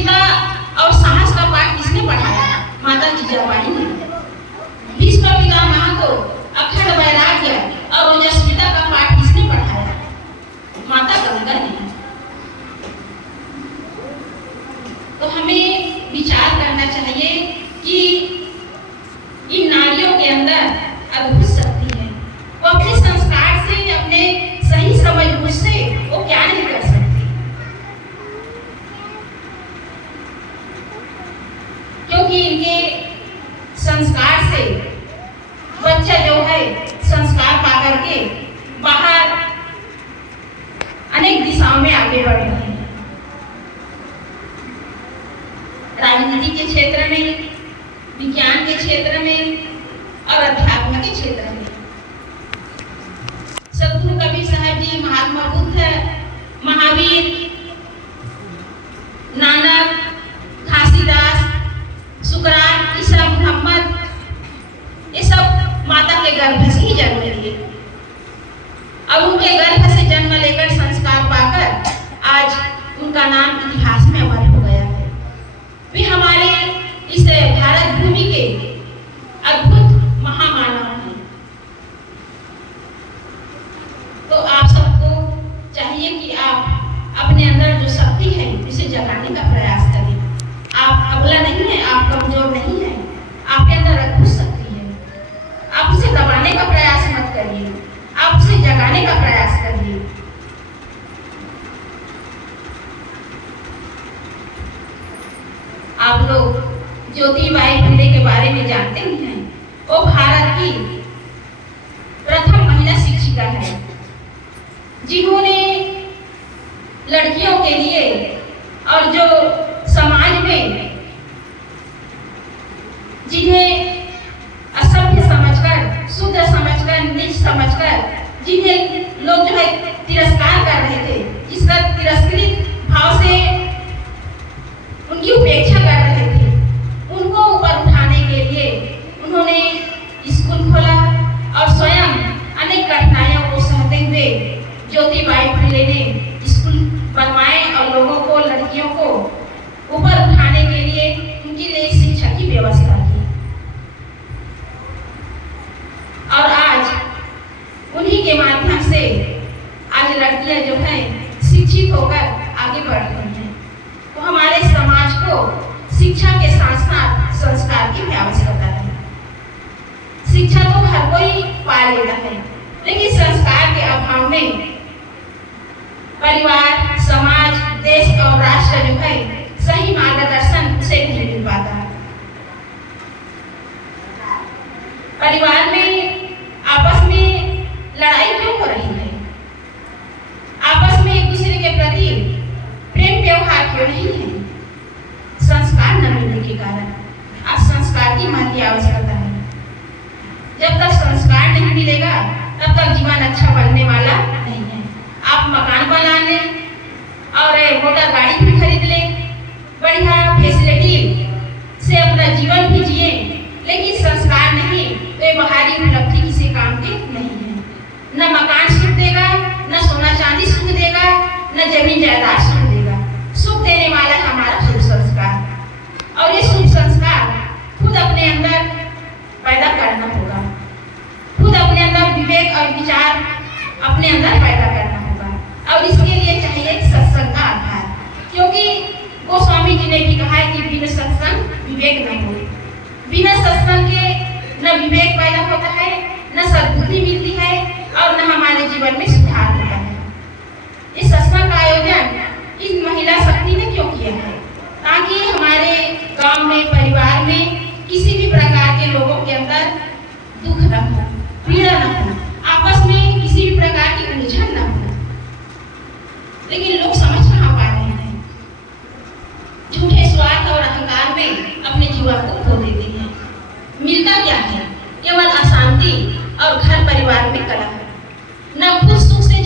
धैर्यशीलता और साहस का पाठ किसने पढ़ाया? माता जिजाबाई ने। भीष्म पितामह को अखंड वैराग्य और ओजस्विता का पाठ किसने पढ़ाया? माता गंगा ने। तो हमें विचार करना चाहिए कि इन नारियों के अंदर अद्भुत शक्ति है। वो अपने संस्कार से, अपने सही समझ से वो क्या नहीं कर सकती। क्योंकि इनके संस्कार से बच्चा जो है संस्कार पाकर के बाहर अनेक दिशाओं में आगे बढ़ रहे हैं। राजनीति के क्षेत्र में, विज्ञान के क्षेत्र में और अध्यात्म के क्षेत्र में। सद्गुरु कबीर साहब जी, महात्मा बुद्ध, महावीर, नानक, घासीदास, सुकरात, ईसा, मोहम्मद, ये सब माता के गर्भ से ही जन्म लिए। अब उनके गर्भ से जन्म लेकर संस्कार पाकर आज उनका नाम इतिहास में अमर हो गया है। वे हमारे इस भारत भूमि के अद्भुत महामानव हैं। तो आप सबको चाहिए कि आप अपने अंदर जो शक्ति है उसे जगाने का प्रयास करें। आप अबला नहीं है, आप कमजोर नहीं है, आपके अंदर अद्भुत शक्ति है। आप उसे दबाने का प्रयास मत करिए, आप उसे जगाने का प्रयास करिए। आप लोग ज्योतिबाई फुले के बारे में जानते ही हैं। वो भारत की प्रथम महिला शिक्षिका है, जिन्होंने लड़कियों के लिए और जो समाज में जिन्हें असभ्य समझकर, शुद्ध समझकर, नीच समझकर, जिन्हें लोग जो है तिरस्कार कर रहे थे, जिसका तिरस्कृत भाव से उनकी उपेक्षा कर रहे थे, उनको ऊपर उठाने के लिए उन्होंने स्कूल खोला और स्वयं अनेक कठिनाइयों को सहते हुए ज्योतिबाई फुले ने स्कूल बनवाए और लोगों को, लड़कियों को ऊपर उठाने के लिए उनके लिए शिक्षा की व्यवस्था की। और आज उन्हीं के माध्यम से आज लड़कियां जो है शिक्षित होकर आगे बढ़ रही हैं। तो हमारे समाज को शिक्षा के साथ साथ संस्कार की भी आवश्यकता है। शिक्षा तो हर कोई पा लेता है, लेकिन संस्कार के अभाव में परिवार, समाज, देश और राष्ट्र जो है सही मार्गदर्शन उसे नहीं मिल पाता। परिवार में आपस में लड़ाई क्यों हो रही है? आपस में एक दूसरे के प्रति प्रेम व्यवहार क्यों नहीं है? संस्कार न मिलने के कारण। आज संस्कार की महती आवश्यकता है। जब तक संस्कार नहीं मिलेगा तब तक जीवन अच्छा बनने वाला नहीं है। आप मकान बना लें और मोटर गाड़ी भी खरीद लें, बढ़िया फैसिलिटी से अपना जीवन भी जिए, लेकिन संस्कार नहीं तो ये बाहरी उपलब्धि किसी काम के नहीं है। न मकान सुख देगा, न सोना चांदी सुख देगा, न जमीन जायदाद सुख देगा। सुख देने वाला है हमारा शुभ संस्कार। और ये शुभ संस्कार खुद अपने अंदर पैदा करना होगा। खुद अपने अंदर विवेक और विचार अपने अंदर पैदा करना होगा। और इसके लिए चाहिए सत्संग का आधार, क्योंकि गोस्वामी जी ने भी कहा है कि बिना सत्संग विवेक न हो। बिना सत्संग के न विवेक पैदा होता है, न सद्बुद्धि मिलती है और न हमारे जीवन में सुधार होता है। इस सत्संग का आयोजन इस महिला शक्ति ने क्यों किया है? ताकि हमारे गांव में, परिवार में किसी भी प्रकार के लोगों के अंदर दुख न हो, पीड़ा न हो, आपस में किसी भी प्रकार की उलझन न हो। लेकिन लोग समझ कहाँ पा रहे हैं? झूठे स्वार्थ और अहंकार में अपने जीवन को